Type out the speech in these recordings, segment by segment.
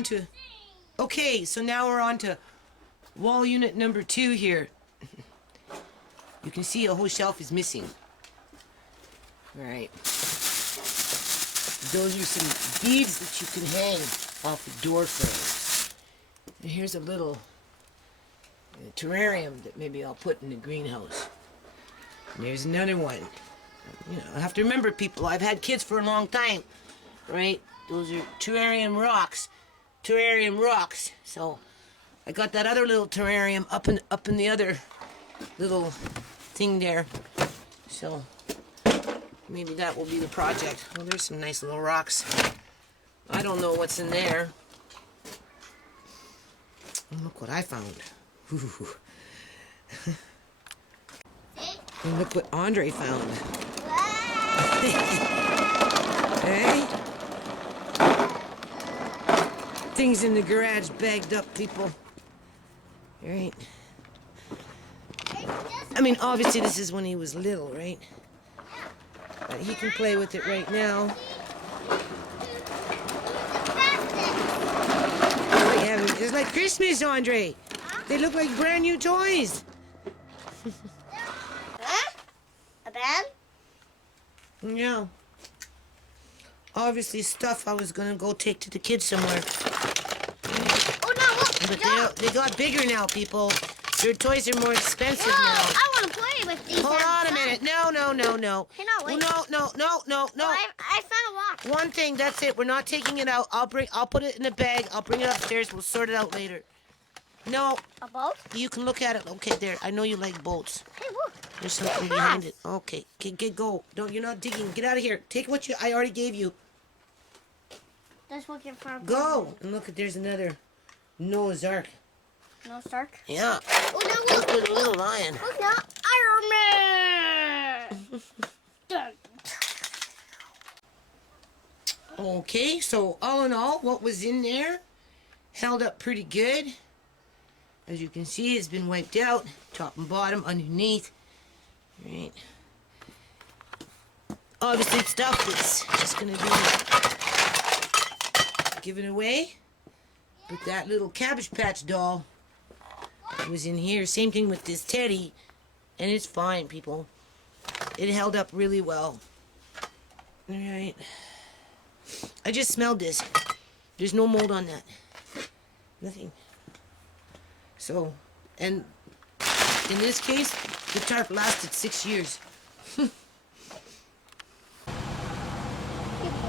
on to... Okay, so now we're on to wall unit number 2 here. You can see a whole shelf is missing. Alright. Those are some beads that you can hang off the door frames. And here's a little terrarium that maybe I'll put in the greenhouse. And there's another one. You know, I have to remember, people, I've had kids for a long time, right? Those are terrarium rocks. Terrarium rocks. So I got that other little terrarium up in the other little thing there. So maybe that will be the project. Oh, there's some nice little rocks. I don't know what's in there. And look what I found. Ooh. And look what Andre found. Hey? Things in the garage bagged up, people. Right? I mean, obviously this is when he was little, right? But he can play with it right now. It's like Christmas, Andre. They look like brand new toys. Huh? A bed? Yeah. Obviously stuff I was gonna go take to the kids somewhere. Oh no, look! But they got bigger now, people. Their toys are more expensive now. I want to play with these. Hold on a minute. No. Hey, no, wait. No. I found a rock. One thing, that's it. We're not taking it out. I'll put it in a bag. I'll bring it upstairs. We'll sort it out later. No. A boat? You can look at it. Okay, there. I know you like boats. Hey, look. There's something behind it. Okay. Go. You're not digging. Get out of here. Take what I already gave you. Just looking for a Go. And look, there's another Noah's Ark. No Stark? Yeah. Oh, no, Look at the little lion. Look now. Iron Man! Okay, so all in all, what was in there held up pretty good. As you can see, it's been wiped out, top and bottom, underneath. Right. Obviously, stuff that's just going to be given away. But that little Cabbage Patch doll was in here. Same thing with this teddy. And it's fine, people. It held up really well. Alright. I just smelled this. There's no mold on that. Nothing. So, and in this case, the tarp lasted 6 years.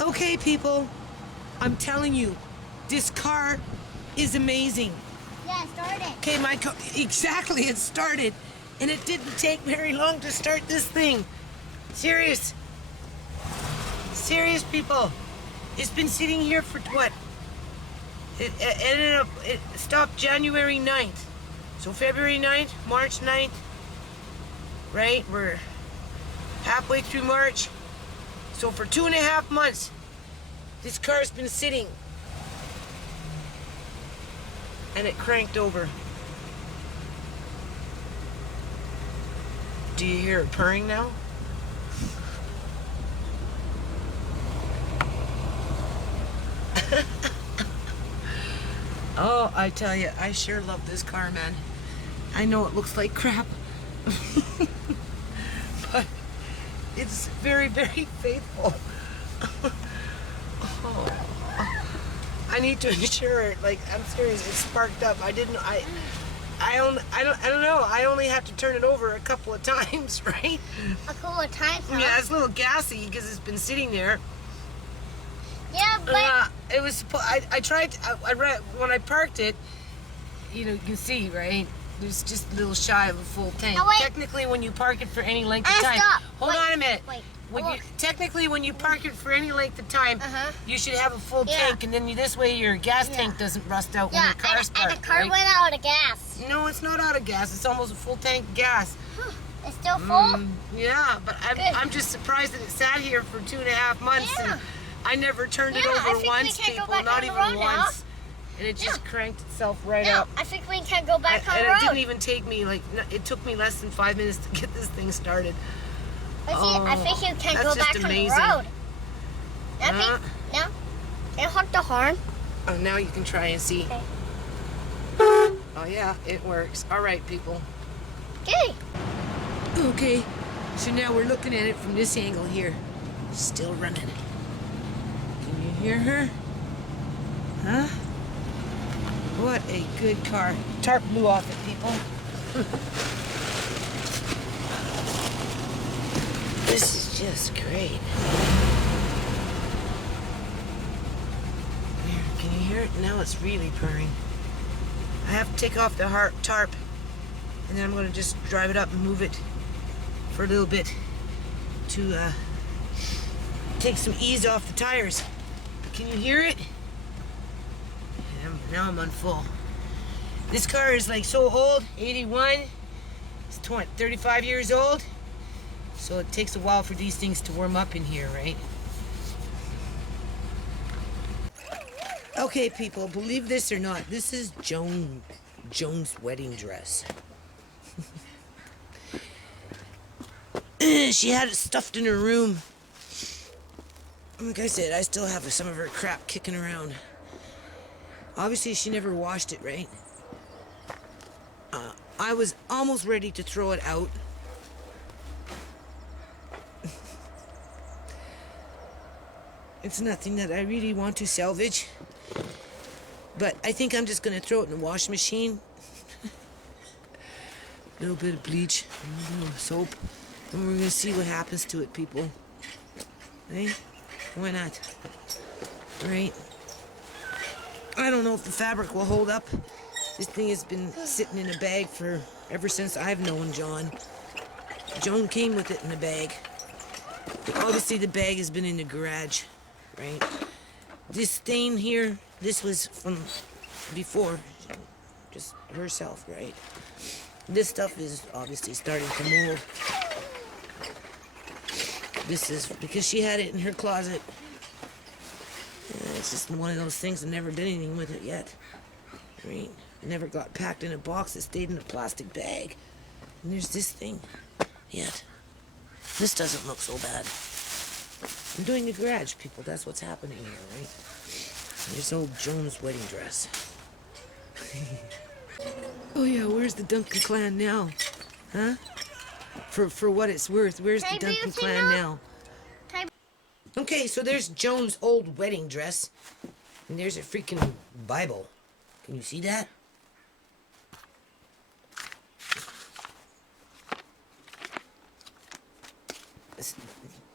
Okay, people. I'm telling you, this car is amazing. Yeah, it started. Okay, my car, exactly, it started. And it didn't take very long to start this thing. Serious, people. It's been sitting here for what? It stopped January 9th. So February 9th, March 9th, right? We're halfway through March. So for 2.5 months, this car's been sitting. And it cranked over. Do you hear it purring now? Oh, I tell you, I sure love this car, man. I know it looks like crap. But it's very, very faithful. Oh. I need to insure it. Like, I'm serious, it's sparked up. I don't know. I only have to turn it over a couple of times, right? A couple of times, huh? Yeah, it's a little gassy because it's been sitting there. Yeah, but... It was, I tried, I read, when I parked it, you know, you can see, right? There's just a little shy of a full tank. Oh, wait. Technically, when you park it for any length of time. Stop. Hold on a minute. Wait. Technically, when you park it for any length of time, you should have a full tank, and then this way your gas tank doesn't rust out when your car's parked, and the car right? went out of gas. No, it's not out of gas. It's almost a full tank of gas. It's still full? Yeah, but I'm just surprised that it sat here for 2.5 months, and I never turned it over once, people, not even once. And it just cranked itself right up. I think we can go back on the road. And it didn't even take me, like, it took me less than 5 minutes to get this thing started. I think you can go back on the road. No, you hold the horn. Oh, now you can try and see. Okay. Oh yeah, it works. All right, people. Okay. Okay, so now we're looking at it from this angle here. Still running. Can you hear her? Huh? What a good car. Tarp blew off it, people. This is just great. Can you hear it? Now it's really purring. I have to take off the tarp, and then I'm going to just drive it up and move it for a little bit to take some ease off the tires. Can you hear it? Now I'm on full. This car is like so old, 81. It's 35 years old. So it takes a while for these things to warm up in here, right? Okay, people, believe this or not, this is Joan's wedding dress. She had it stuffed in her room. Like I said, I still have some of her crap kicking around. Obviously, she never washed it, right? I was almost ready to throw it out. It's nothing that I really want to salvage. But I think I'm just going to throw it in the washing machine. A little bit of bleach, a little soap. And we're going to see what happens to it, people. Hey? Why not? Right? I don't know if the fabric will hold up. This thing has been sitting in a bag for ever since I've known Joan. Joan came with it in a bag. But obviously the bag has been in the garage, right? This stain here, this was from before, just herself, right? This stuff is obviously starting to mold. This is because she had it in her closet. It's just one of those things. I've never done anything with it yet. Right? Never got packed in a box. It stayed in a plastic bag. And there's this thing. Yet. This doesn't look so bad. I'm doing the garage, people. That's what's happening here, right? There's old Joan's wedding dress. Oh yeah, where's the Duncan clan now? Huh? For what it's worth, where's the Duncan clan now? Okay, so there's Joan's old wedding dress. And there's a freaking Bible. Can you see that?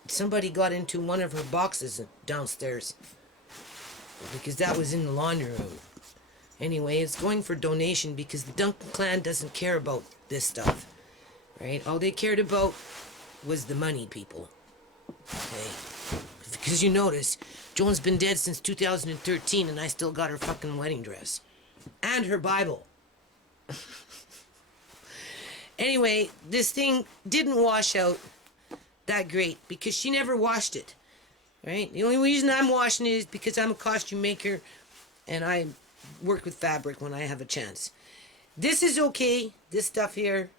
Somebody got into one of her boxes downstairs. Because that was in the laundry room. Anyway, it's going for donation because the Duncan clan doesn't care about this stuff. Right? All they cared about was the money, people. Okay? Because you notice, Joan's been dead since 2013 and I still got her fucking wedding dress. And her Bible. Anyway, this thing didn't wash out that great because she never washed it. Right? The only reason I'm washing it is because I'm a costume maker and I work with fabric when I have a chance. This is okay. This stuff here.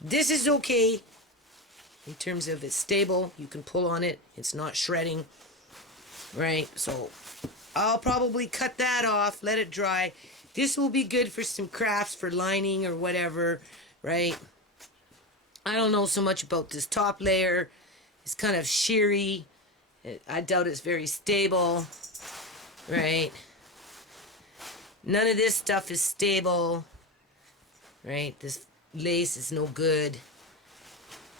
This is okay. In terms of it's stable, you can pull on it, it's not shredding, right? So I'll probably cut that off, let it dry. This will be good for some crafts, for lining or whatever, right? I don't know so much about this top layer. It's kind of sheery. I doubt it's very stable, right? None of this stuff is stable, right? This lace is no good.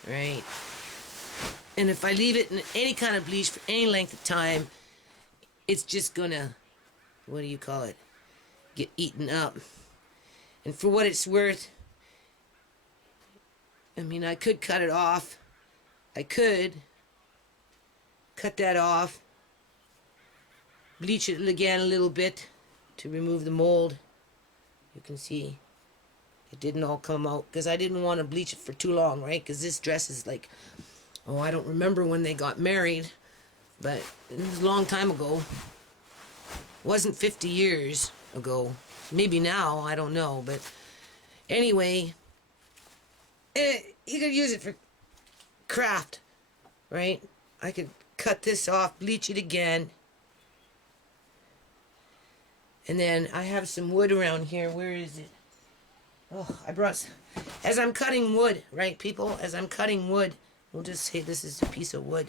Right? And if I leave it in any kind of bleach for any length of time, it's just gonna, what do you call it? Get eaten up. And for what it's worth, I mean, I could cut it off. I could cut that off. Bleach it again a little bit to remove the mold. You can see. It didn't all come out because I didn't want to bleach it for too long, right? Because this dress is like, oh, I don't remember when they got married, but it was a long time ago. It wasn't 50 years ago. Maybe now, I don't know. But anyway, you could use it for craft, right? I could cut this off, bleach it again, And then I have some wood around here. Where is it? Oh, I brought some. As I'm cutting wood, right, people? As I'm cutting wood, we'll just say this is a piece of wood.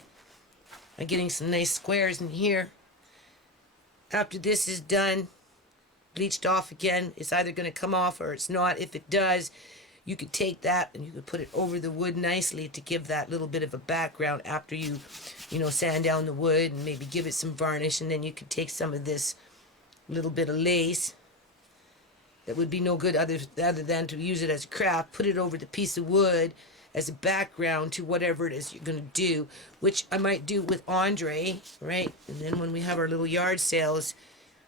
I'm getting some nice squares in here. After this is done, bleached off again, it's either going to come off or it's not. If it does, you could take that and you could put it over the wood nicely to give that little bit of a background after you sand down the wood and maybe give it some varnish. And then you could take some of this little bit of lace that would be no good other than to use it as a craft, put it over the piece of wood as a background to whatever it is you're going to do, which I might do with Andre, right? And then when we have our little yard sales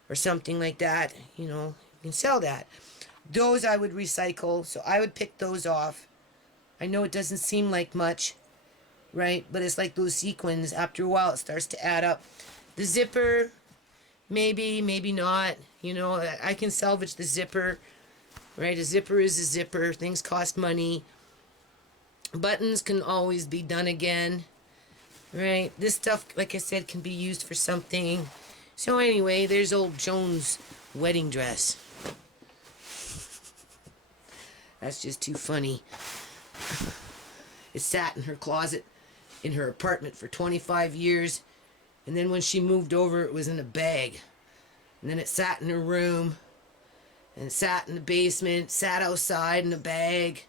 or something like that, you can sell that. Those I would recycle, so I would pick those off. I know it doesn't seem like much, right? But it's like those sequins. After a while, it starts to add up. The zipper, maybe not. I can salvage the zipper, right? A zipper is a zipper. Things cost money. Buttons can always be done again, right? This stuff, like I said, can be used for something. So anyway, there's old Joan's wedding dress. That's just too funny. It sat in her closet in her apartment for 25 years. And then when she moved over, it was in a bag. And then it sat in her room. And it sat in the basement, sat outside in a bag.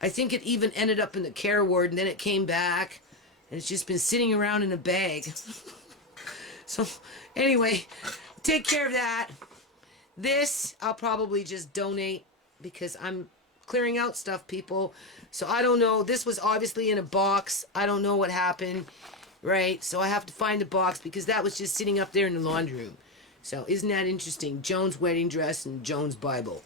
I think it even ended up in the care ward, and then it came back. And it's just been sitting around in a bag. So, anyway, take care of that. This, I'll probably just donate because I'm clearing out stuff, people. So, I don't know. This was obviously in a box. I don't know what happened, right? So, I have to find the box because that was just sitting up there in the laundry room. So, isn't that interesting? Joan's wedding dress and Joan's Bible.